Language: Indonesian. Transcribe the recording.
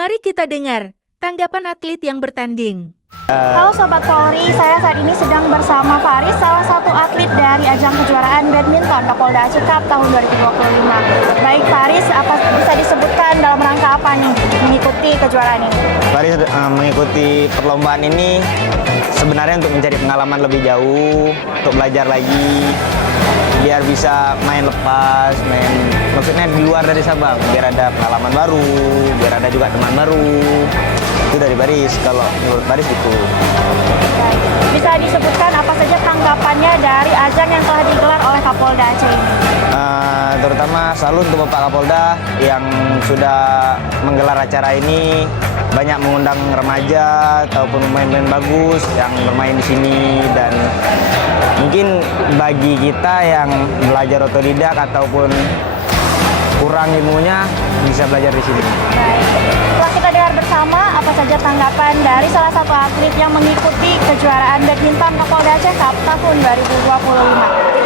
Mari kita dengar tanggapan atlet yang bertanding. Halo Sobat Polri, saya saat ini sedang bersama Faris, salah satu atlet dari ajang kejuaraan badminton Kapolda Aceh Cup tahun 2025. Baik Faris, apa bisa disebutkan dalam rangka apa nih mengikuti kejuaraan ini? Faris mengikuti perlombaan ini sebenarnya untuk mencari pengalaman lebih jauh, untuk belajar lagi, biar bisa main lepas, maksudnya di luar dari Sabang, biar ada pengalaman baru, biar ada juga teman baru. Itu dari Faris, kalau menurut Faris itu. Baik. Bisa disebutkan apa saja tanggapannya dari ajang yang telah digelar oleh Kapolda Aceh ini? Terutama salut untuk Bapak Kapolda yang sudah menggelar acara ini, banyak mengundang remaja ataupun pemain-pemain bagus yang bermain di sini, dan mungkin bagi kita yang belajar otodidak ataupun kurang ilmunya bisa belajar di sini. Baik. Setelah kita dengar bersama apa saja tanggapan dari salah satu atlet yang mengikuti kejuaraan badminton Kapolda Aceh Cup tahun 2025.